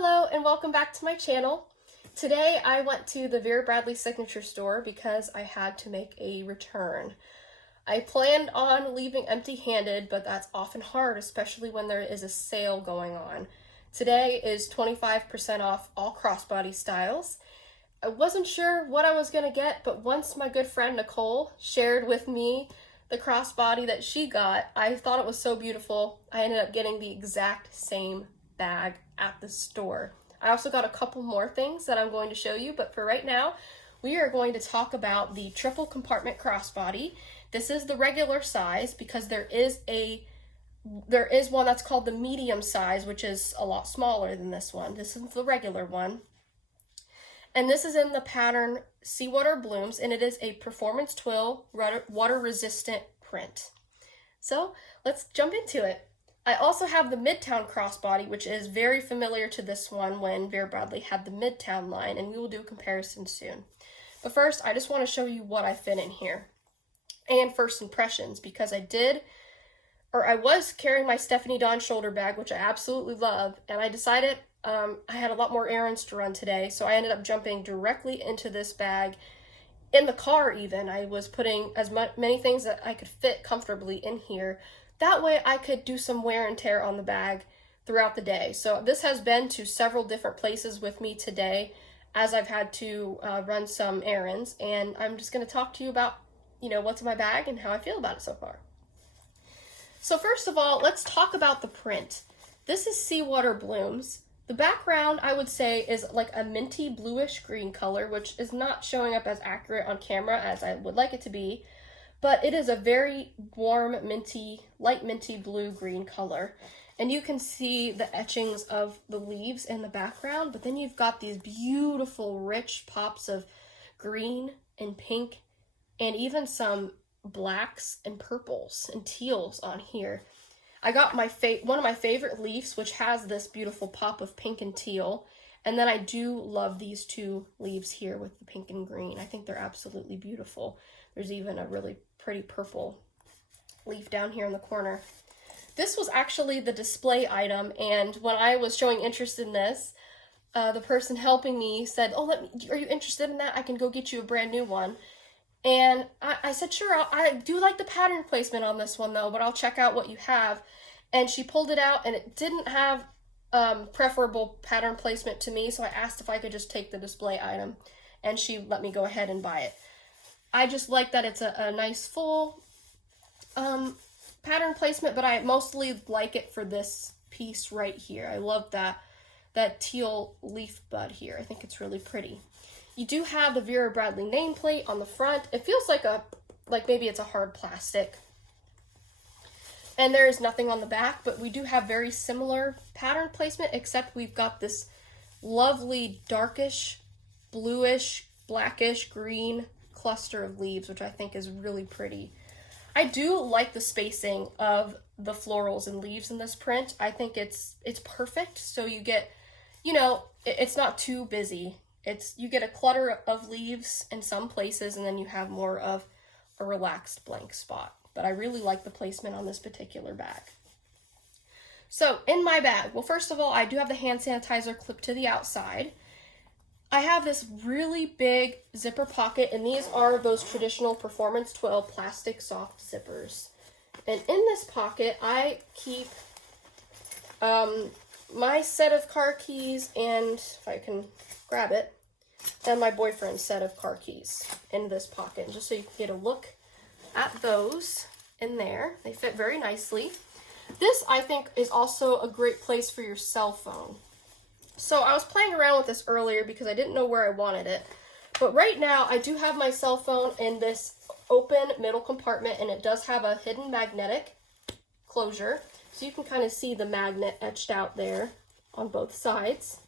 Hello and welcome back to my channel. Today I went to the Vera Bradley signature store because I had to make a return. I planned on leaving empty-handed, but that's often hard, especially when there is a sale going on. Today is 25% off all crossbody styles. I wasn't sure what I was gonna get, but once my good friend Nicole shared with me the crossbody that she got, I thought it was so beautiful. I ended up getting the exact same bag at the store. I also got a couple more things that I'm going to show you, but for right now, we are going to talk about the triple compartment crossbody. This is the regular size because there is one that's called the medium size, which is a lot smaller than this one. This is the regular one. And this is in the pattern Seawater Blooms, and it is a performance twill water resistant print. So let's jump into it. I also have the Midtown Crossbody, which is very familiar to this one when Vera Bradley had the Midtown line, and we will do a comparison soon. But first, I just want to show you what I fit in here. And first impressions, because I was carrying my Stephanie Dawn shoulder bag, which I absolutely love, and I decided I had a lot more errands to run today, so I ended up jumping directly into this bag. In the car even, I was putting as many things that I could fit comfortably in here. That way I could do some wear and tear on the bag throughout the day. So this has been to several different places with me today as I've had to run some errands, and I'm just going to talk to you about, what's in my bag and how I feel about it so far. So first of all, let's talk about the print. This is Seawater Blooms. The background, I would say, is like a minty bluish green color, which is not showing up as accurate on camera as I would like it to be. But it is a very warm, light minty blue-green color. And you can see the etchings of the leaves in the background, but then you've got these beautiful, rich pops of green and pink, and even some blacks and purples and teals on here. I got one of my favorite leaves, which has this beautiful pop of pink and teal. And then I do love these two leaves here with the pink and green. I think they're absolutely beautiful. There's even a really pretty purple leaf down here in the corner. This was actually the display item, and when I was showing interest in this, the person helping me said, are you interested in that? I can go get you a brand new one. And I said, sure, I do like the pattern placement on this one though, but I'll check out what you have. And she pulled it out, and it didn't have preferable pattern placement to me, so I asked if I could just take the display item, and she let me go ahead and buy it. I just like that it's a nice full pattern placement, but I mostly like it for this piece right here. I love that teal leaf bud here. I think it's really pretty. You do have the Vera Bradley nameplate on the front. It feels like maybe it's a hard plastic. And there is nothing on the back, but we do have very similar pattern placement, except we've got this lovely darkish, bluish, blackish, green cluster of leaves, which I think is really pretty. I do like the spacing of the florals and leaves in this print. I think it's perfect. So you get, it's not too busy. You get a clutter of leaves in some places, and then you have more of a relaxed blank spot. But I really like the placement on this particular bag. So in my bag, well, first of all, I do have the hand sanitizer clipped to the outside. I have this really big zipper pocket, and these are those traditional performance twill plastic soft zippers. And in this pocket, I keep my set of car keys, and if I can grab it, and my boyfriend's set of car keys in this pocket, and just so you can get a look at those in there. They fit very nicely. This, I think, is also a great place for your cell phone. So I was playing around with this earlier because I didn't know where I wanted it. But right now, I do have my cell phone in this open middle compartment, and it does have a hidden magnetic closure. So you can kind of see the magnet etched out there on both sides.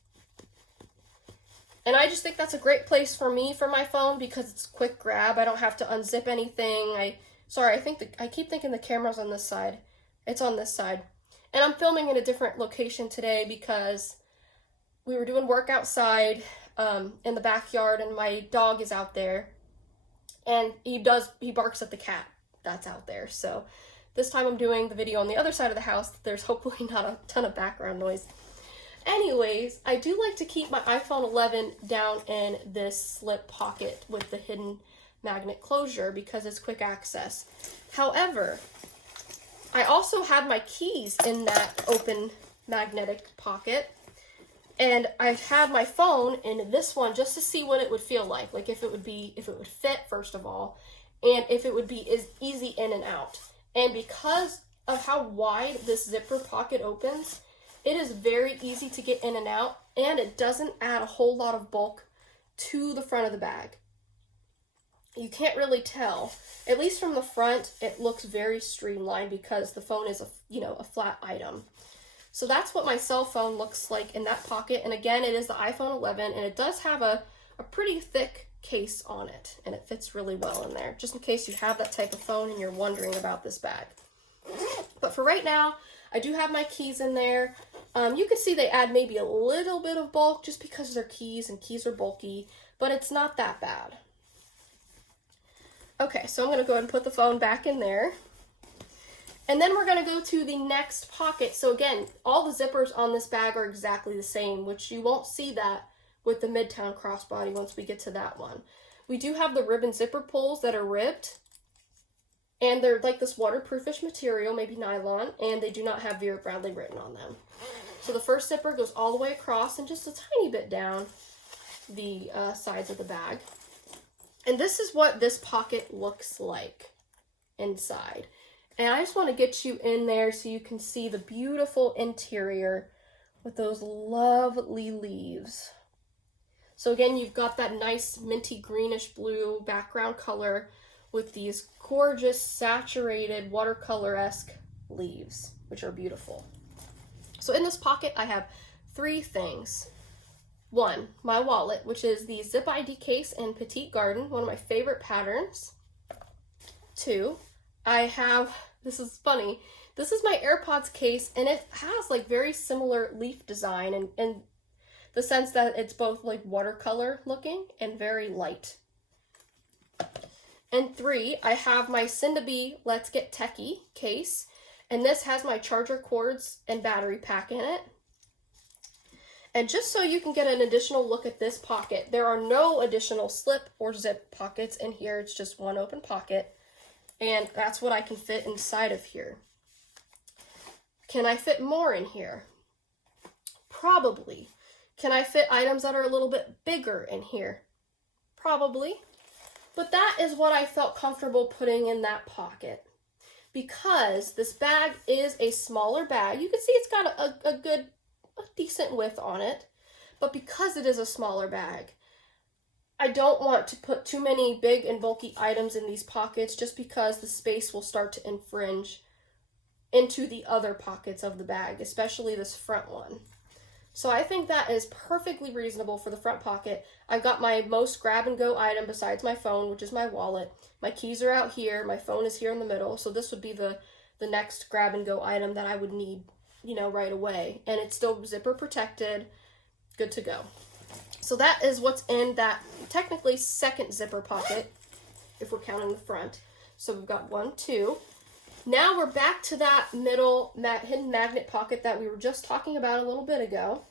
And I just think that's a great place for me for my phone because it's a quick grab. I don't have to unzip anything. I keep thinking the camera's on this side. It's on this side. And I'm filming in a different location today because we were doing work outside in the backyard, and my dog is out there, and he barks at the cat that's out there. So this time I'm doing the video on the other side of the house. There's hopefully not a ton of background noise. Anyways, I do like to keep my iPhone 11 down in this slip pocket with the hidden magnet closure because it's quick access. However, I also have my keys in that open magnetic pocket, and I've had my phone in this one just to see what it would feel like if it would fit, first of all, and if it would be as easy in and out. And because of how wide this zipper pocket opens, it is very easy to get in and out, and it doesn't add a whole lot of bulk to the front of the bag. You can't really tell. At least from the front, it looks very streamlined because the phone is a flat item. So that's what my cell phone looks like in that pocket. And again, it is the iPhone 11, and it does have a pretty thick case on it, and it fits really well in there, just in case you have that type of phone and you're wondering about this bag. But for right now, I do have my keys in there. You can see they add maybe a little bit of bulk just because they're keys, and keys are bulky, but it's not that bad. Okay, so I'm going to go ahead and put the phone back in there. And then we're going to go to the next pocket. So again, all the zippers on this bag are exactly the same, which you won't see that with the Midtown Crossbody once we get to that one. We do have the ribbon zipper pulls that are ribbed, and they're like this waterproofish material, maybe nylon, and they do not have Vera Bradley written on them. So the first zipper goes all the way across and just a tiny bit down the sides of the bag. And this is what this pocket looks like inside. And I just want to get you in there so you can see the beautiful interior with those lovely leaves. So again, you've got that nice minty greenish blue background color with these gorgeous saturated watercolor-esque leaves, which are beautiful. So in this pocket, I have 3 things. 1, my wallet, which is the Zip ID case in Petite Garden, one of my favorite patterns. 2, I have, this is funny, this is my AirPods case, and it has like very similar leaf design and the sense that it's both like watercolor looking and very light. And 3, I have my Cinda Let's Get Techie case, and this has my charger cords and battery pack in it. And just so you can get an additional look at this pocket, there are no additional slip or zip pockets in here. It's just one open pocket, and that's what I can fit inside of here. Can I fit more in here? Probably. Can I fit items that are a little bit bigger in here? Probably. But that is what I felt comfortable putting in that pocket. Because this bag is a smaller bag, you can see it's got a decent width on it. But because it is a smaller bag, I don't want to put too many big and bulky items in these pockets just because the space will start to infringe into the other pockets of the bag, especially this front one. So I think that is perfectly reasonable for the front pocket. I've got my most grab-and-go item besides my phone, which is my wallet. My keys are out here. My phone is here in the middle. So this would be the next grab-and-go item that I would need, right away. And it's still zipper protected. Good to go. So that is what's in that technically second zipper pocket, if we're counting the front. So we've got 1, 2. Now we're back to that middle hidden magnet pocket that we were just talking about a little bit ago.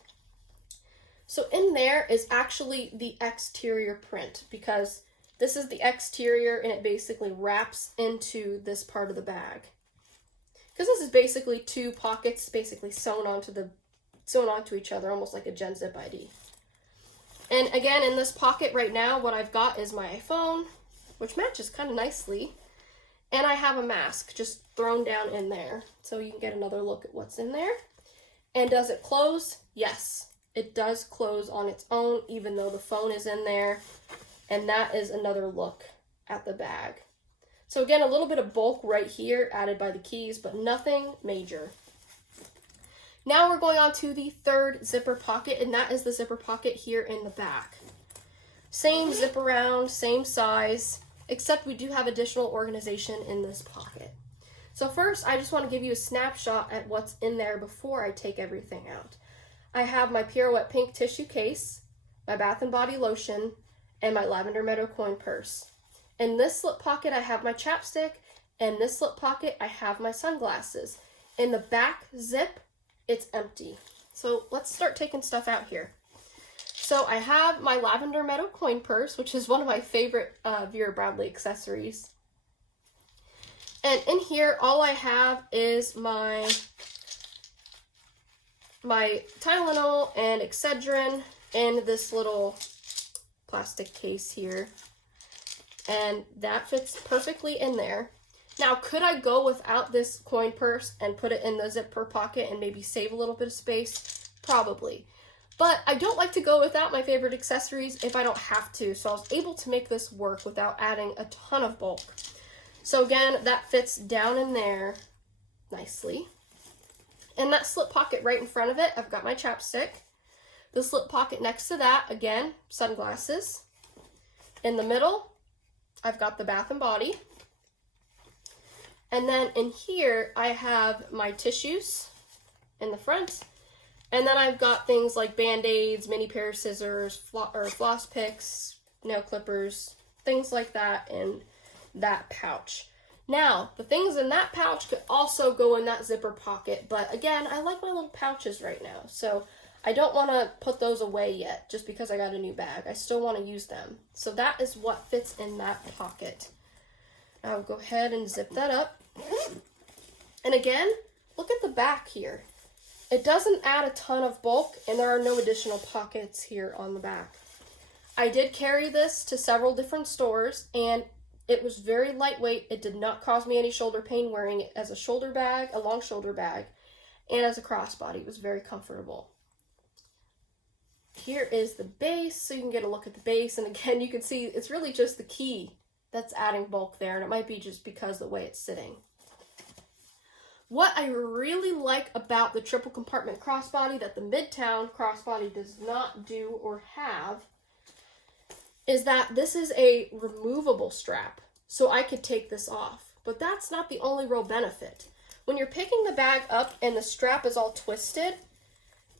So in there is actually the exterior print, because this is the exterior and it basically wraps into this part of the bag. Because this is basically 2 pockets basically sewn onto each other, almost like a Gen Zip ID. And again, in this pocket right now, what I've got is my iPhone, which matches kind of nicely. And I have a mask just thrown down in there, so you can get another look at what's in there. And does it close? Yes, it does close on its own, even though the phone is in there. And that is another look at the bag. So again, a little bit of bulk right here added by the keys, but nothing major. Now we're going on to the third zipper pocket, and that is the zipper pocket here in the back. Same zip around, same size, except we do have additional organization in this pocket. So first, I just want to give you a snapshot at what's in there before I take everything out. I have my Pirouette pink tissue case, my Bath & Body lotion, and my Lavender Meadow coin purse. In this slip pocket, I have my chapstick, and this slip pocket, I have my sunglasses. In the back zip, it's empty. So let's start taking stuff out here. So I have my Lavender Meadow coin purse, which is one of my favorite Vera Bradley accessories. And in here, all I have is my Tylenol and Excedrin in this little plastic case here. And that fits perfectly in there. Now, could I go without this coin purse and put it in the zipper pocket and maybe save a little bit of space? Probably. But I don't like to go without my favorite accessories if I don't have to. So I was able to make this work without adding a ton of bulk. So again, that fits down in there nicely. In that slip pocket right in front of it, I've got my chapstick. The slip pocket next to that, again, sunglasses. In the middle, I've got the Bath & Body. And then in here, I have my tissues in the front. And then I've got things like Band-Aids, mini pair of scissors, floss picks, nail clippers, things like that in that pouch. Now, the things in that pouch could also go in that zipper pocket, but again, I like my little pouches right now, so I don't want to put those away yet just because I got a new bag. I still want to use them. So that is what fits in that pocket. Now I'll go ahead and zip that up. And again, look at the back here. It doesn't add a ton of bulk, and there are no additional pockets here on the back. I did carry this to several different stores, and it was very lightweight. It did not cause me any shoulder pain wearing it as a shoulder bag, a long shoulder bag, and as a crossbody. It was very comfortable. Here is the base, so you can get a look at the base, and again, you can see it's really just the key that's adding bulk there, and it might be just because of the way it's sitting. What I really like about the triple compartment crossbody that the Midtown Crossbody does not do or have is that this is a removable strap, so I could take this off. But that's not the only real benefit. When you're picking the bag up and the strap is all twisted,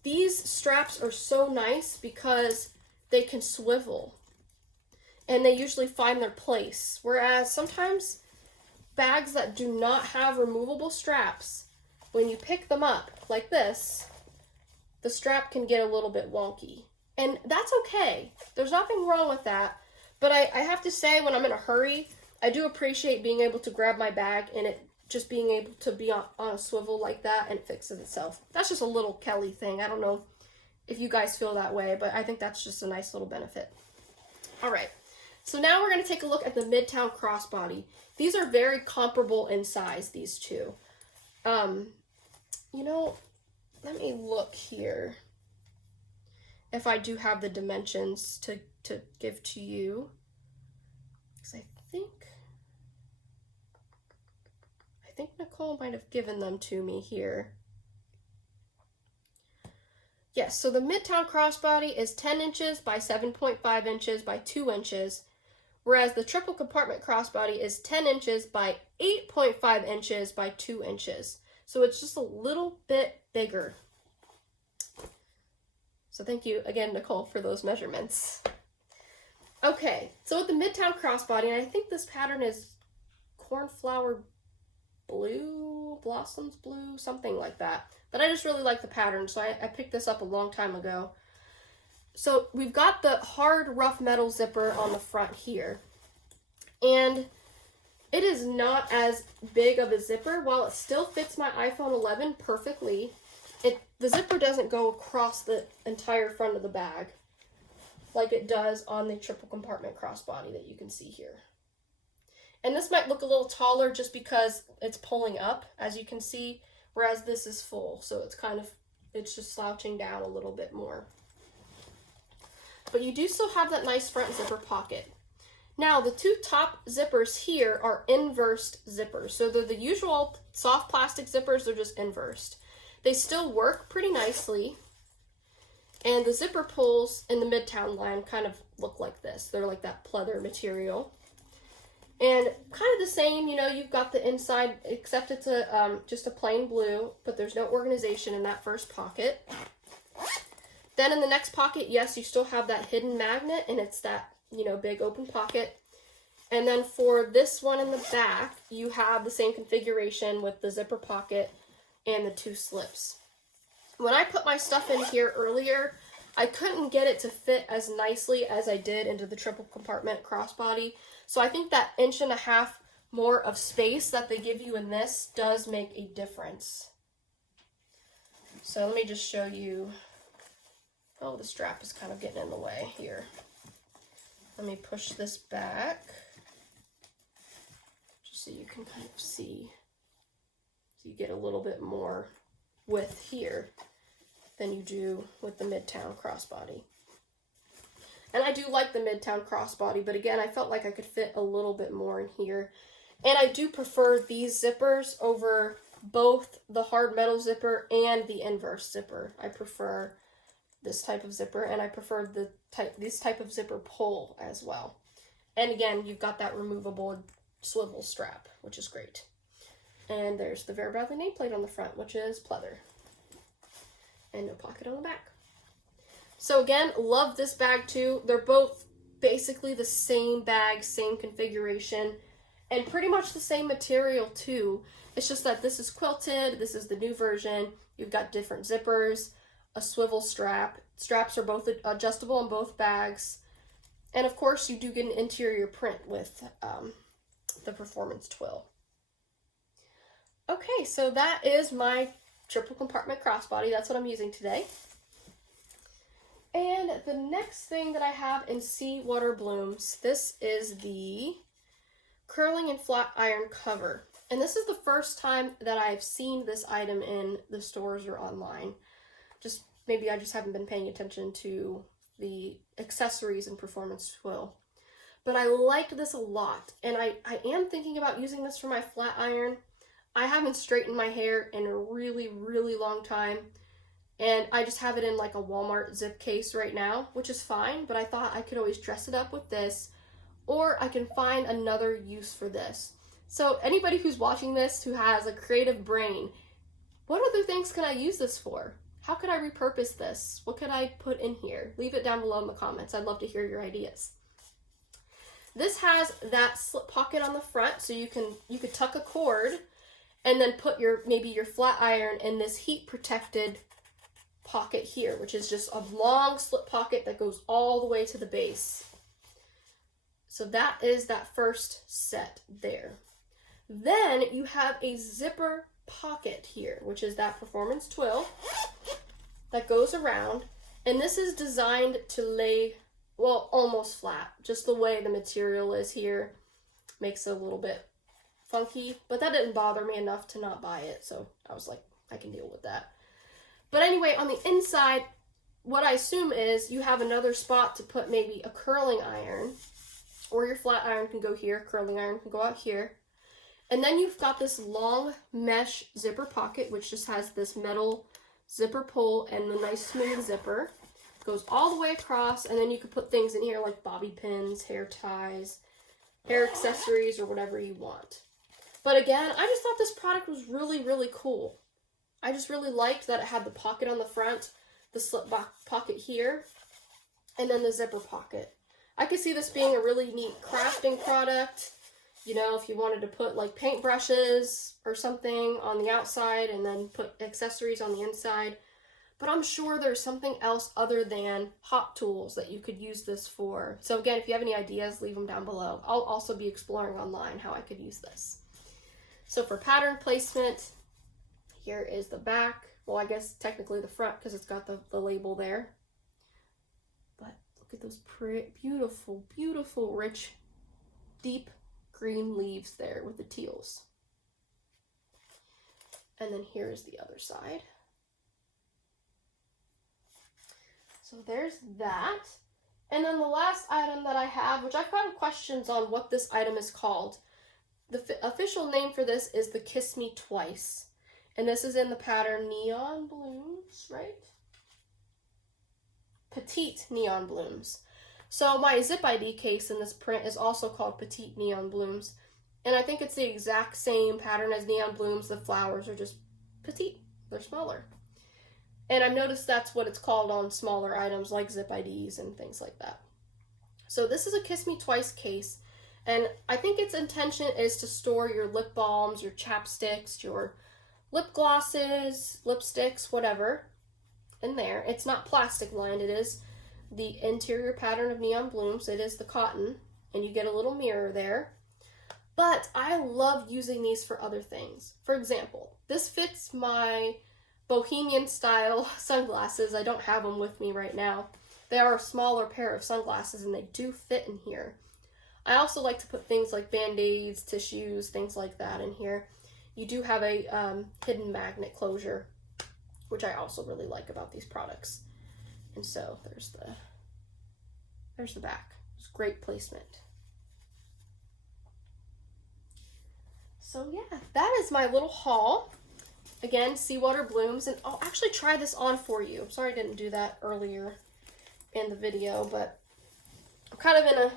these straps are so nice because they can swivel and they usually find their place. Whereas sometimes bags that do not have removable straps, when you pick them up like this, the strap can get a little bit wonky. And that's okay. There's nothing wrong with that. But I have to say, when I'm in a hurry, I do appreciate being able to grab my bag and it just being able to be on a swivel like that, and it fixes itself. That's just a little Kelly thing. I don't know if you guys feel that way, but I think that's just a nice little benefit. All right. So now we're going to take a look at the Midtown Crossbody. These are very comparable in size, these two. You know, let me look here if I do have the dimensions to give to you. Because I think Nicole might have given them to me here. Yes, so the Midtown Crossbody is 10 inches by 7.5 inches by 2 inches. Whereas the triple compartment crossbody is 10 inches by 8.5 inches by 2 inches. So it's just a little bit bigger. So thank you again, Nicole, for those measurements. Okay, so with the Midtown Crossbody, and I think this pattern is cornflower blue, blossoms blue, something like that. But I just really like the pattern, so I picked this up a long time ago. So we've got the hard rough metal zipper on the front here, and it is not as big of a zipper. While it still fits my iPhone 11 perfectly, the zipper doesn't go across the entire front of the bag like it does on the triple compartment crossbody that you can see here. And this might look a little taller just because it's pulling up, as you can see, whereas this is full, so it's just slouching down a little bit more. But you do still have that nice front zipper pocket. Now, the two top zippers here are inversed zippers. So they're the usual soft plastic zippers, they're just inversed. They still work pretty nicely. And the zipper pulls in the Midtown line kind of look like this. They're like that pleather material. And kind of the same, you know, you've got the inside, except it's just a plain blue, but there's no organization in that first pocket. Then in the next pocket, yes, you still have that hidden magnet, and it's that, you know, big open pocket. And then for this one in the back, you have the same configuration with the zipper pocket and the two slips. When I put my stuff in here earlier, I couldn't get it to fit as nicely as I did into the triple compartment crossbody. So I think that 1.5 inches more of space that they give you in this does make a difference. So let me just show you. Oh, the strap is kind of getting in the way here. Let me push this back just so you can kind of see. So you get a little bit more width here than you do with the Midtown Crossbody. And I do like the Midtown Crossbody, but again, I felt like I could fit a little bit more in here. And I do prefer these zippers over both the hard metal zipper and the inverse zipper. I prefer this type of zipper, and I prefer this type of zipper pull as well. And again, you've got that removable swivel strap, which is great. And there's the Vera Bradley nameplate on the front, which is pleather. And no pocket on the back. So again, love this bag too. They're both basically the same bag, same configuration, and pretty much the same material too. It's just that this is quilted, this is the new version. You've got different zippers, a swivel strap. Straps are both adjustable on both bags. And of course, you do get an interior print with the Performance Twill. Okay, so that is my triple compartment crossbody. That's what I'm using today. And the next thing that I have in Seawater Blooms, this is the curling and flat iron cover. And this is the first time that I've seen this item in the stores or online. Maybe I just haven't been paying attention to the accessories in Performance Twill. But I liked this a lot, and I am thinking about using this for my flat iron. I haven't straightened my hair in a really, really long time, and I just have it in like a Walmart zip case right now, which is fine, but I thought I could always dress it up with this, or I can find another use for this. So anybody who's watching this who has a creative brain, what other things can I use this for? How could I repurpose this? What could I put in here? Leave it down below in the comments. I'd love to hear your ideas. This has that slip pocket on the front, so you could tuck a cord and then put maybe your flat iron in this heat protected pocket here, which is just a long slip pocket that goes all the way to the base. So that is that first set there. Then you have a zipper pocket here, which is that Performance Twill that goes around, and this is designed to lay, well, almost flat. Just the way the material is here makes it a little bit funky, but that didn't bother me enough to not buy it, so I was like, I can deal with that. But anyway, on the inside, what I assume is you have another spot to put maybe a curling iron, or your flat iron can go here, curling iron can go out here. And then you've got this long mesh zipper pocket, which just has this metal zipper pull and the nice smooth zipper. Goes all the way across, and then you could put things in here like bobby pins, hair ties, hair accessories, or whatever you want. But again, I just thought this product was really, really cool. I just really liked that it had the pocket on the front, the slip pocket here, and then the zipper pocket. I could see this being a really neat crafting product. You know, if you wanted to put like paintbrushes or something on the outside and then put accessories on the inside. But I'm sure there's something else other than hot tools that you could use this for. So again, if you have any ideas, leave them down below. I'll also be exploring online how I could use this. So for pattern placement, here is the back. Well, I guess technically the front because it's got the label there. But look at those beautiful, beautiful, rich, deep green leaves there with the teals. And then here's the other side. So there's that. And then the last item that I have, which I've gotten questions on what this item is called. The official name for this is the Kiss Me Twice. And this is in the pattern Neon Blooms, right? Petite Neon Blooms. So my zip ID case in this print is also called Petite Neon Blooms. And I think it's the exact same pattern as Neon Blooms. The flowers are just petite. They're smaller. And I've noticed that's what it's called on smaller items like zip IDs and things like that. So this is a Kiss Me Twice case. And I think its intention is to store your lip balms, your chapsticks, your lip glosses, lipsticks, whatever. in there. It's not plastic lined, it is the interior pattern of Neon Blooms. It is the cotton, and you get a little mirror there. But I love using these for other things. For example, this fits my bohemian style sunglasses. I don't have them with me right now. They are a smaller pair of sunglasses and they do fit in here. I also like to put things like band-aids, tissues, things like that in here. You do have a hidden magnet closure, which I also really like about these products. And so there's the back. It's great placement. So yeah, that is my little haul. Again, Seawater Blooms, and I'll actually try this on for you. I'm sorry I didn't do that earlier in the video, but I'm kind of in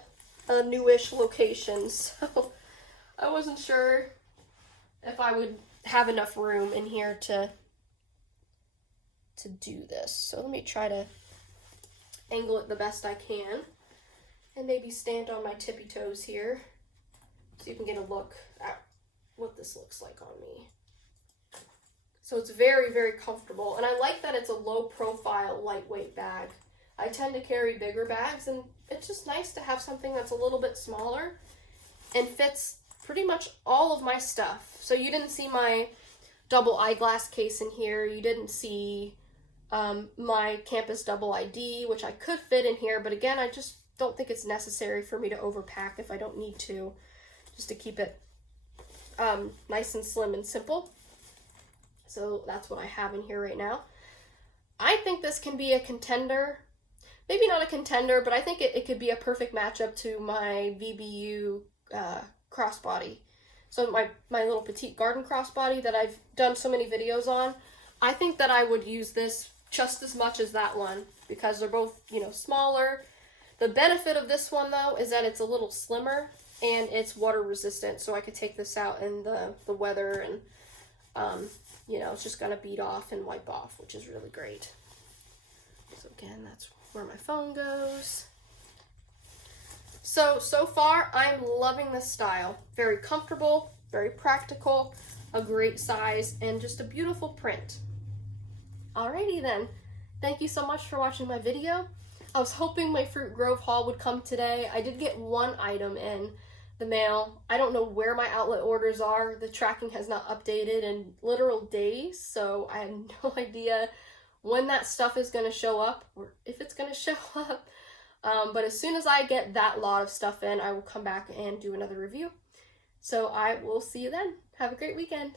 a newish location, so I wasn't sure if I would have enough room in here to do this. So let me try to angle it the best I can and maybe stand on my tippy toes here so you can get a look at what this looks like on me. So it's very, very comfortable, and I like that it's a low profile, lightweight bag. I tend to carry bigger bags, and it's just nice to have something that's a little bit smaller and fits pretty much all of my stuff. So you didn't see my double eyeglass case in here. You didn't see my campus double ID, which I could fit in here, but again, I just don't think it's necessary for me to overpack if I don't need to, just to keep it nice and slim and simple. So that's what I have in here right now. I think this can be a contender. Maybe not a contender, but I think it could be a perfect matchup to my VBU crossbody. So my little petite garden crossbody that I've done so many videos on. I think that I would use this just as much as that one because they're both, you know, smaller. The benefit of this one though is that it's a little slimmer and it's water resistant, so I could take this out in the weather and you know, it's just gonna bead off and wipe off, which is really great. So again, that's where my phone goes. So far, I'm loving this style. Very comfortable, very practical, a great size, and just a beautiful print. Alrighty then, thank you so much for watching my video. I was hoping my Fruit Grove haul would come today. I did get one item in the mail. I don't know where my outlet orders are. The tracking has not updated in literal days, so I have no idea when that stuff is going to show up or if it's going to show up. But as soon as I get that lot of stuff in, I will come back and do another review. So I will see you then. Have a great weekend.